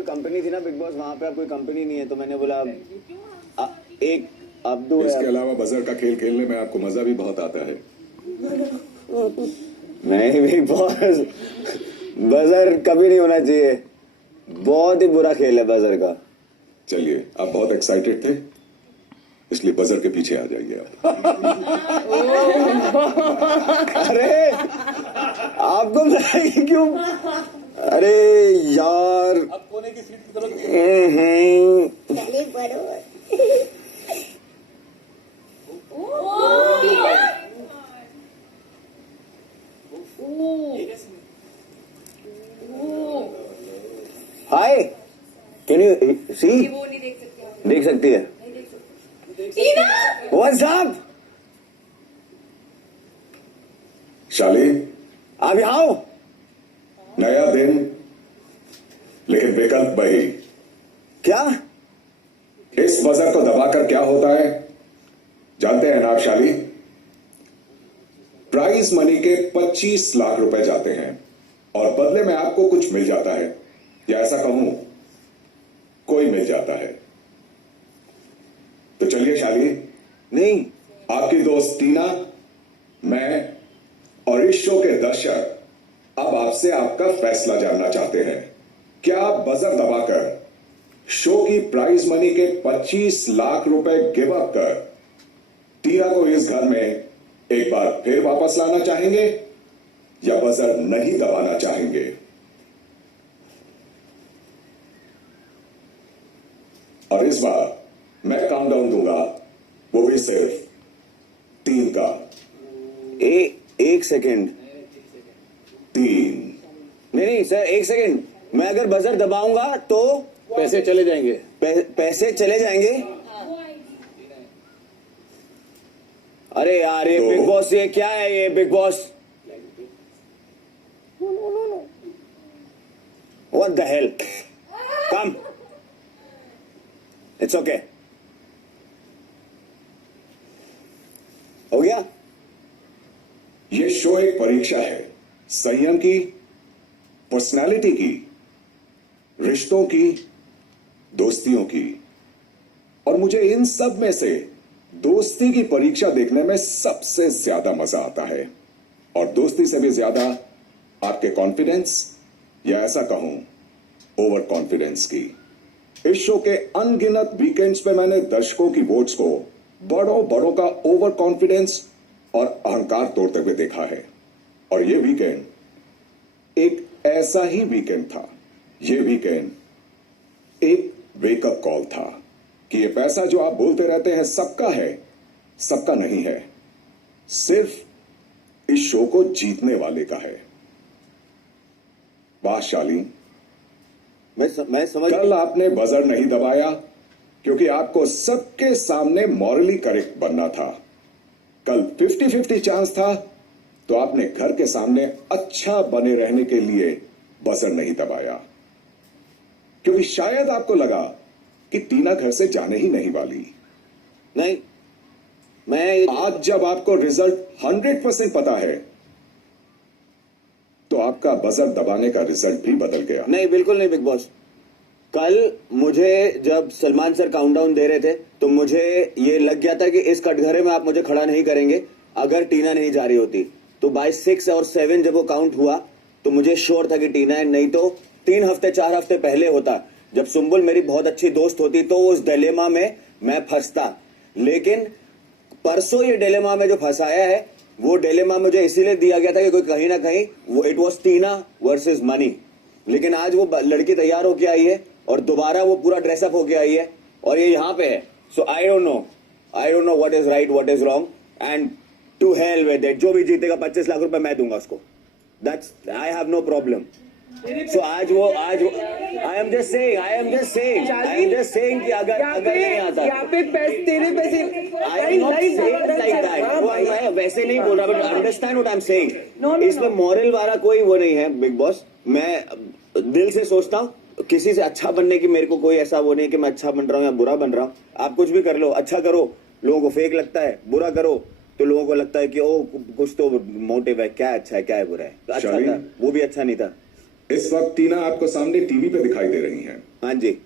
कोई कंपनी थी ना बिग बॉस, वहाँ पे अब कोई कंपनी नहीं है, तो मैंने बोला एक अब्दू है। इसके अलावा बजर का खेल खेलने में आपको मजा भी बहुत आता है। नहीं बिग बॉस, बजर कभी नहीं होना चाहिए, बहुत ही बुरा खेल है बजर का। चलिए, आप बहुत एक्साइटेड थे, इसलिए बजर के पीछे आ जाइए आप। अरे आपको बताइए क्यों? अरे यार, अब कोने की सीट की तरफ चले बड़ो हाय, कैन यू सी? वो नहीं देख सकते। देख सकती है। What's up? शाली, आप यहाँ आओ। नया दिन, लेकिन विकल्प वही। क्या? इस बजर को दबाकर क्या होता है जानते हैं ना आप शाली? प्राइज मनी के 25 लाख रुपए जाते हैं और बदले में आपको कुछ मिल जाता है, या ऐसा कहूं कोई मिल जाता है। तो चलिए शाली, नहीं, आपकी दोस्त टीना, मैं और इस शो के दर्शक अब आपसे आपका फैसला जानना चाहते हैं। क्या आप बजर दबाकर शो की प्राइज मनी के 25 लाख रुपए गिव अप कर टीना को इस घर में एक बार फिर वापस लाना चाहेंगे, या बजर नहीं दबाना चाहेंगे? और इस बार मैं काउंटडाउन दूंगा, वो भी सिर्फ 3 का। एक सेकेंड। 3। नहीं सर, एक सेकेंड। मैं अगर बजर दबाऊंगा तो पैसे चले जाएंगे। पैसे चले जाएंगे। अरे यार, ये तो- बिग बॉस, ये क्या है ये big boss? What the hell? Come, it's okay. हो गया? ये शो एक परीक्षा है, संयम की, पर्सनालिटी की, रिश्तों की, दोस्तियों की। और मुझे इन सब में से दोस्ती की परीक्षा देखने में सबसे ज्यादा मजा आता है, और दोस्ती से भी ज्यादा आपके कॉन्फिडेंस, या ऐसा कहूं ओवर कॉन्फिडेंस की। इस शो के अनगिनत वीकेंड्स पे मैंने दर्शकों की वोट्स को बड़ों बड़ों का ओवर कॉन्फिडेंस और अहंकार तोड़ते हुए देखा है। और ये वीकेंड एक ऐसा ही वीकेंड था। ये वीकेंड एक वेकअप कॉल था कि ये पैसा जो आप बोलते रहते हैं सबका है, सबका नहीं है, सिर्फ इस शो को जीतने वाले का है। वाह शालीन, मैं समझ। कल आपने बजर नहीं दबाया क्योंकि आपको सबके सामने मॉरली करेक्ट बनना था। कल 50-50 चांस था, तो आपने घर के सामने अच्छा बने रहने के लिए बजर नहीं दबाया, क्योंकि शायद आपको लगा कि टीना घर से जाने ही नहीं वाली। नहीं, मैं आज जब आपको रिजल्ट 100% पता है, तो आपका बजर दबाने का रिजल्ट भी बदल गया। नहीं, बिल्कुल नहीं बिग बॉस। कल मुझे जब सलमान सर काउंटडाउन दे रहे थे, तो मुझे ये लग गया था कि इस कटघरे में आप मुझे खड़ा नहीं करेंगे अगर टीना नहीं जा रही होती। तो बाय 6 और 7 जब वो काउंट हुआ, तो मुझे श्योर था कि टीना है, नहीं तो 3 हफ्ते 4 हफ्ते पहले होता, जब सुम्बुल मेरी बहुत अच्छी दोस्त होती, तो उस डिलेमा में मैं फंसता। लेकिन परसों ये डिलेमा में जो फंसाया है, वो डिलेमा मुझे इसीलिए दिया गया था कि कोई कहीं ना कहीं वो it was Tina versus money. लेकिन आज वो लड़की तैयार होके आई है और दोबारा वो पूरा ड्रेसअप होके आई है और ये यहाँ पे है। So I don't know what is right, what is wrong, and to hell with it. जो भी जीतेगा 25 लाख रुपए मैं दूंगा उसको। That's, I have no problem. So आज आई एम जस्ट सेइंग कि अगर नहीं आता, यहाँ पे पैसे, तेरे पैसे, I am not saying like that. मैं वैसे नहीं बोल रहा, but understand what I am saying. इसमें मॉरल वाला कोई वो नहीं है बिग बॉस। मैं दिल से सोचता हूँ किसी से अच्छा बनने की, मेरे को कोई ऐसा वो नहीं कि मैं अच्छा बन रहा हूँ या बुरा बन रहा हूँ। आप कुछ भी कर लो, अच्छा करो लोगों को फेक लगता है, बुरा करो तो लोगों को लगता है कि ओ कुछ तो मोटिव है, क्या अच्छा है क्या है बुरा है। तो अच्छा था, वो भी अच्छा नहीं था। इस वक्त टीना आपको सामने टीवी पे दिखाई दे रही हैं, हाँ जी।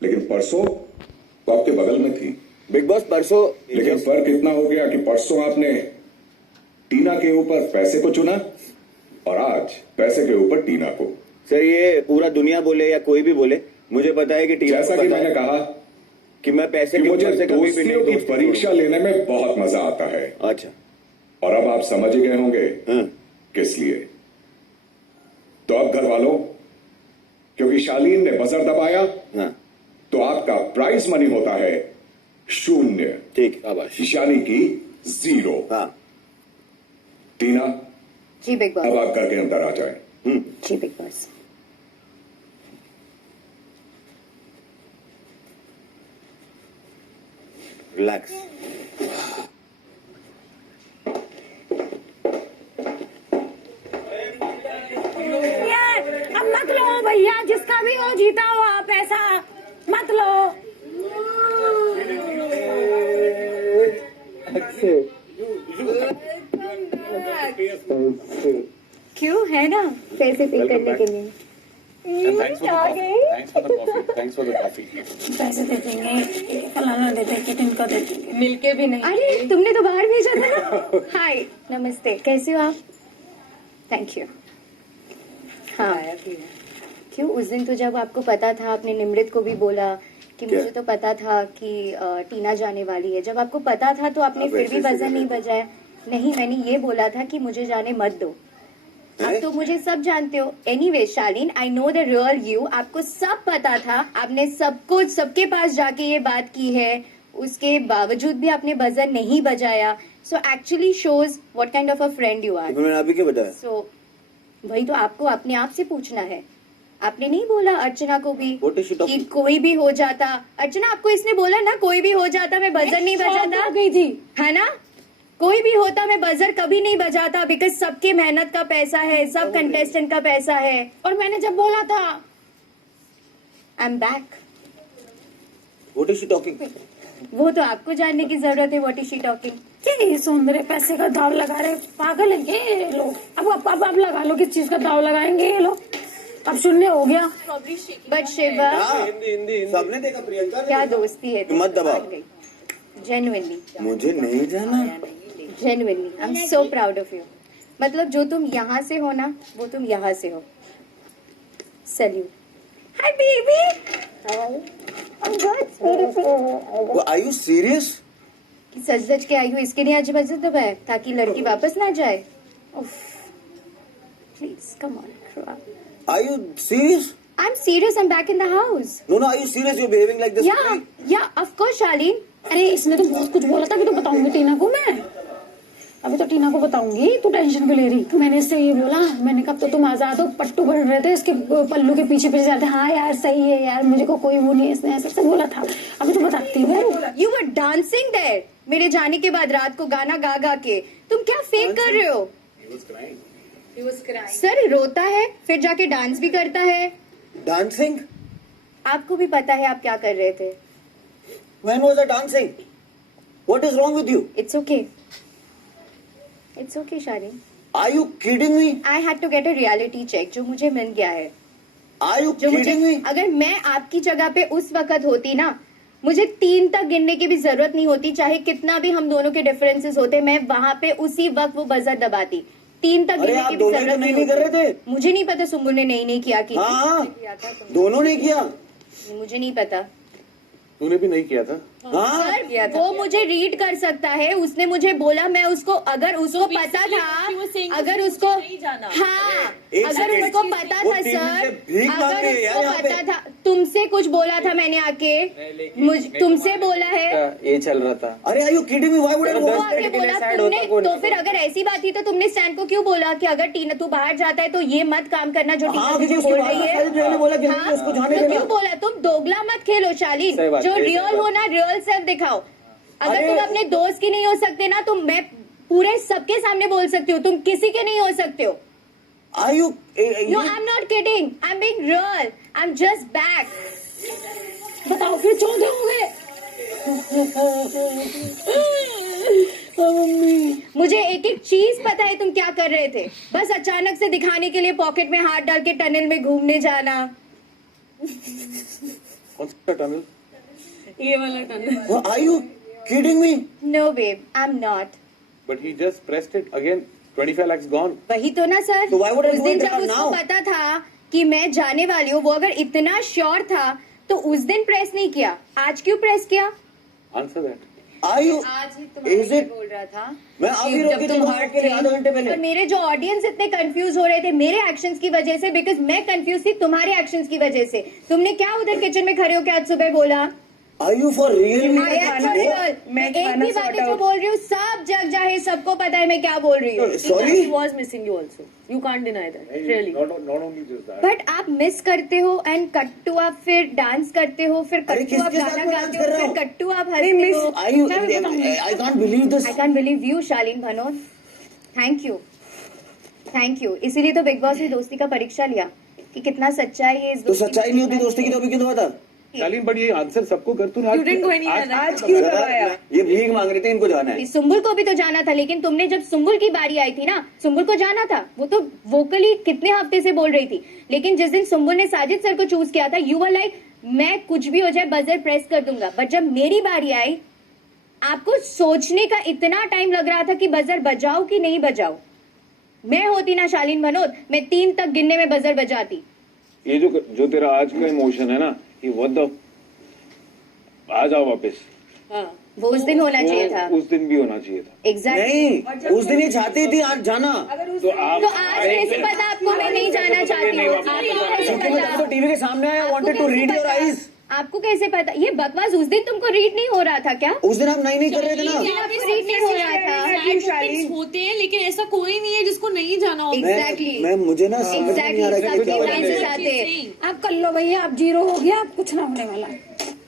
लेकिन परसों वो आपके बगल में थी। बिग बॉस परसों लेकिन फर्क इतना हो गया कि परसों आपने टीना के ऊपर पैसे को चुना और आज पैसे के ऊपर टीना को। सर ये पूरा दुनिया बोले या कोई भी बोले, मुझे पता है कि टीना जैसा को कि पता मैंने है कहा कि मैं पैसे कि के मुझे ऊपर से कभी भी दोस्तियों नहीं की दोस्ती परीक्षा लेने में बहुत मजा आता है। करूंगा। अच्छा। और अब आप समझ ही गए होंगे हाँ। किस लिए। तो अब घर वालों, क्योंकि शालीन ने बजर दबाया, हाँ तो आपका प्राइज मनी होता है 0, ठीक। शाबाश। यानी कि 0। हाँ टीना, जी बिग अब बॉस। आप घर के अंदर आ जाए। जी बिग बॉस। रिलैक्स। अब मत लो भैया, जिसका भी हो जीता हुआ पैसा मत लो। क्यों है ना पैसे पे करने के लिए। Thanks for the coffee. पैसे दे देंगे, फलाना दे देंगे, तिनका दे देंगे। मिलके भी नहीं। अरे तुमने तो बाहर भेजा था ना। हाय नमस्ते, कैसे हो आप? Thank you. हाँ क्यों उस दिन तो जब आपको पता था, आपने निमृत को भी बोला कि क्या? मुझे तो पता था कि टीना जाने वाली है। जब आपको पता था तो आपने आप फिर ऐसे भी कैसे बजर नहीं कर रहे बजाया। नहीं, मैंने ये बोला था कि मुझे जाने मत दो। हैं? आप तो मुझे सब जानते हो। Anyway Shaleen, I know the real you. आपको सब पता था, आपने सब कुछ सबके पास जाके ये बात की है, उसके बावजूद भी आपने बजर नहीं बजाया। So actually shows what kind of a friend you are. तो मैंने अभी क्या बताया? सो वही तो आपको अपने आप से पूछना है। आपने नहीं बोला अर्चना को भी What is she talking? कि कोई भी हो जाता। अर्चना आपको इसने बोला ना, कोई भी हो जाता मैं बजर नहीं बजाता। गई थी। है ना, कोई भी होता मैं बजर कभी नहीं बजाता, बिकॉज सबके मेहनत का पैसा है, सब कंटेस्टेंट का पैसा है। और मैंने जब बोला था I am back. What is she talking? वो तो आपको जानने की जरूरत है। What is she talking? कि सौंदर्य पैसे का दाव लगा रहे, पागल है क्या ये लोग? अब लगा लो, किस चीज का दाव लगाएंगे ये लोग? अब शून्य हो गया। बट शिवा, हाँ, सबने देखा, प्रियंका ने क्या देखा। दोस्ती है। मत दबाओ। जेन्युइनली, मुझे नहीं जाना। Genuinely I am so proud of you. मतलब जो तुम यहाँ से हो ना, वो तुम यहाँ से हो। Salute. Hi baby, how are you? I am good. Are you serious? सच सच के आई हूँ, इसके लिए आज बजट दबाया ताकि लड़की वापस ना जाए। Please come on. Are you serious? I'm serious. I'm back in the house. No, are you serious? You're behaving like this. Yeah, yeah, of course, Charlene. अरे इसने तो बहुत कुछ बोला था कि तो बताऊंगी टीना को मैं। अभी तो टीना को बताऊंगी, तू टेंशन क्यों ले रही? तो मैंने इससे ये बोला, मैंने कहा तो तुम आजाद हो, पट्टू भर रहे थे इसके पल्लू के पीछे पीछे जाते। हाँ यार सही है यार, मुझे को कोई वो नहीं है, इसने ऐसे बोला था। अभी तो बताती हूँ। You were dancing there. मेरे जाने के बाद रात को गाना गा गा के तुम क्या फेक कर रहे हो? सर रोता है, फिर जाके डांस भी करता है। Dancing? आपको भी पता है आप क्या कर रहे थे। When was I dancing? What is wrong with you? It's okay. It's okay, Charlene. Are you kidding me? I had to get a reality check जो मुझे मिल गया है। Are you जो मुझे, kidding me? अगर मैं आपकी जगह पे उस वक्त होती ना, मुझे 3 तक गिनने की भी जरूरत नहीं होती, चाहे कितना भी हम दोनों के डिफरेंसेस होते, मैं वहां पे उसी वक्त वो बजर दबाती। 3 तक अरे गिनने आप की भी दोनों जरूरत तो नहीं कर रहे थे। मुझे नहीं पता सुम्बुल ने नहीं किया कि हाँ, दोनों ने किया। मुझे नहीं पता। तूने भी नहीं किया था। हाँ, सर वो मुझे रीड कर सकता है। उसने मुझे बोला, मैं उसको, अगर उसको पता था, अगर उसको, हाँ, एक अगर सेकंड। उसको पता वो था टीम सर, से भीख मांग अगर रही है यार उसको यहाँ पे। पता था, तुमसे कुछ बोला था मैंने आके, तुमसे बोला है। ये चल रहा था। अरे are you kidding me? Why would I वो go? आगे बोला तुमने, तो फिर अगर ऐसी बात थी तो तुमने स्टैन को क्यों बोला कि अगर टीना तू बाहर जाता है तो ये मत काम करना जो टीना हाँ, तुझे क्योंकि उसके बोल बाद रही सारी दुनिया ने बोला कि है। नहीं, उसको जाने तो देना। क्यों बोला? तुम दोगला मत खेलो शालीन, सही बात जो है, सही रियल बात। हो ना, रियल सेल्फ दिखाओ। अगर अरे- तुम अपने दोस्त की नहीं हो सकते ना, तो मैं पूरे सबके सामने बोल सकती हूँ, तुम किसी के नहीं हो सकते हो। Are you? No, I'm not kidding. I'm being real. I'm just back. बताओ फिर चौंके होंगे। मम्मी मुझे एक एक चीज पता है तुम क्या कर रहे थे, बस अचानक से दिखाने के लिए पॉकेट में हाथ डाल के टनल में घूमने जाना। कौन सा टनल? ये वाला tunnel. Are you kidding me? No babe, I am not. But he just pressed it again. 25 lakhs gone. वही तो ना sir, So why would I उस do दिन it जब उसको now? पता था कि मैं जाने वाली हूँ, वो अगर इतना श्योर था तो उस दिन प्रेस नहीं किया, आज क्यों प्रेस किया? Answer that. Are you? आज ही तुम्हारे Is लिए it? बोल रहा था मैं अभी कि रोक जब के तुम चलूंगा हर्ट आपके लिए आधा घंटे पहले। पर मेरे जो ऑडियंस इतने कंफ्यूज हो रहे थे मेरे एक्शंस की वजह से, बिकॉज मैं कंफ्यूज थी तुम्हारे एक्शंस की वजह से। तुमने क्या उधर किचन में खड़े हो के आज सुबह बोला? Are you for real? I am for real। मैं एक भी बातें जो बोल रही हूँ सब जग जाए, सबको पता है मैं क्या बोल रही हूँ। Sorry? He was missing you also. You can't deny that. Really. Not only just that. But आप मिस करते हो एंड कट्टू आप फिर डांस करते हो, फिर अरे कट्टू आप किसके साथ गाना मैं गाते डांस हो, कर रहा फिर हूँ? कट्टू आप हंसते हो। Are you? I can't believe this. I can believe you Shaleen Bhanot, thank you, thank you. इसीलिए तो बिग बॉस ने दोस्ती का परीक्षा लिया कि कितना सच्चा है ये इस तो दोस्ती सच्चाई नहीं होती दोस्ती की तो अभी क्यों दबा था? शालीन, but ये आंसर सबको कर तूने You didn't go anywhere. आज क्यों दबाया? ये भीख मांग रहे थे, इनको जाना है। सुम्बुल को भी तो जाना था, लेकिन तुमने जब सुम्बुल की बारी आई थी ना, सुम्बुल को जाना था, वो तो वोकली कितने हफ्ते से बोल रही थी। लेकिन जिस दिन सुम्बुल ने साजिद सर को चूज किया था, यू वर लाइक मैं कुछ भी हो जाए बजर प्रेस कर दूंगा। बट जब मेरी बारी आई, आपको सोचने का इतना टाइम लग रहा था कि बजर बजाओ कि नहीं बजाओ। मैं होती ना शालीन भनोत, मैं 3 तक गिनने में बजर बजाती। ये जो तेरा आज का इमोशन है ना, ये व्हाट द, आ जाओ वापस। वो उस दिन होना चाहिए था, उस दिन भी होना चाहिए था। एग्जैक्टली। नहीं, उस दिन ये चाहती थी आज जाना। तो आप तो आज कैसे पता आपको मैं नहीं जाना चाहती हूँ? आपको कैसे तो पता? टीवी के सामने आया, आपको वांटेड टू कैसे रीड योर पता? आईज। आपको कैसे पता? ये बकवास उस दिन तुमको रीड नहीं हो रहा था क्या? उस दिन आप नहीं कर रहे थे ना। आपको रीड नहीं हो रहा था। होते हैं लेकिन ऐसा कोई नहीं है जिसको नहीं जाना होगा. Exactly. मैं मुझे ना समझ नहीं आ रहा कि Exactly. क्या हो रहा सबके है। माइंड से आते। आप कर लो भैया, आप 0 हो गया, आप कुछ ना होने वाला।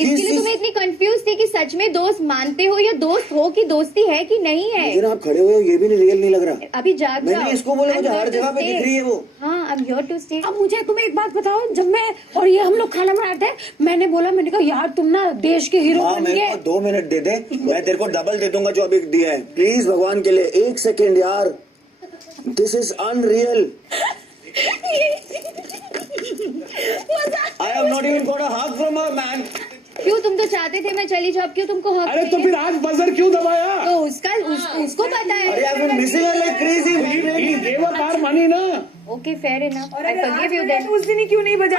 इसके लिए तुम्हें इतनी कंफ्यूज थी कि सच में दोस्त मानते हो या दोस्त हो कि दोस्ती है कि नहीं मुझे है। ना आप खड़े हुए हो ये भी नहीं रियल नहीं लग रहा। अभी जाग मैंने जाओ। इसको बोला, I'm मुझे here हर to जगह पे stay. दिख रही है वो। हाँ, I'm here to stay. अब मुझे तुम एक बात बताओ, जब मैं और ये हम लोग खाना बना रहे थे, मैंने बोला, मैंने कहा यार तुम ना देश के हीरो हाँ, बन मेरे गए। को 2 मिनट दे दे, मैं तेरे को डबल दे दूंगा जो अभी दिया है। प्लीज भगवान के लिए 1 सेकेंड यार, this is unreal. I have not even got a hug from a man. क्यों? तुम तो चाहते थे मैं चली जाऊँ, क्यों तुमको हक अरे तो चाहिए? फिर आज बजर क्यों दबाया? तो उसको पता अरे है। I have been missing her like crazy. He gave up our money ना। Okay, fair enough, I forgive you then. उस दिन ही क्यों नहीं बजा?